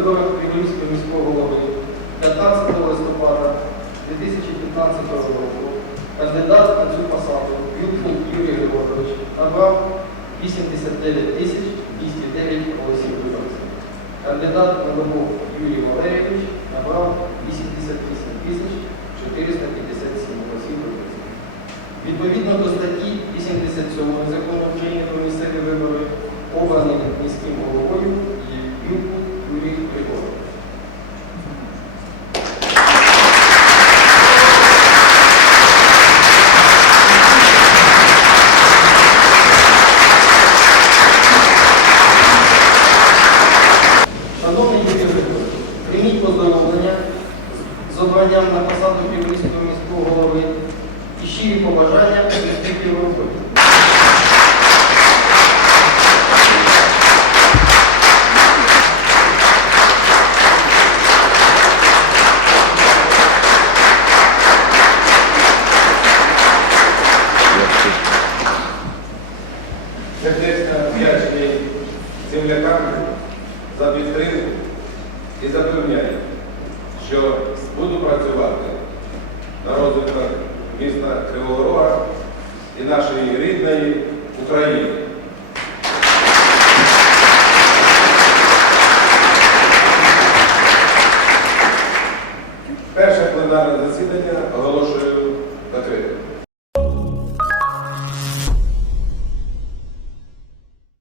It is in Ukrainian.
виборах Кремлівського міського голови 15 листопада 2015 року кандидат на цю посаду Вілкул Юрій Григорович набрав 89 тисяч 209 голосів виборців. Кандидат на вимогу Юрій Валерійович набрав 88 тисяч 457 голосів виборців. Відповідно до статті 87 закону прийміть поздоровлення з обранням на посаду Київського міського голови і щирі побажання успіхів в роботі. Сердечно вдячний землякам за підтримку і запевняю, що буду працювати на розвиток міста Кривого Рога і нашої рідної України. Перше пленарне засідання оголошую